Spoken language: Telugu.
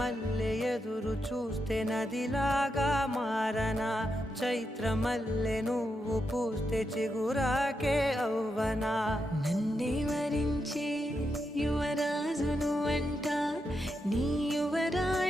మల్లె ఎదురు చూస్తే నదిలాగా మారనా, చైత్రమల్లె నువ్వు పూస్తే చిగురాకే అవ్వనా. నన్నే వరించే యువరాజును అంట నీ యువరాణి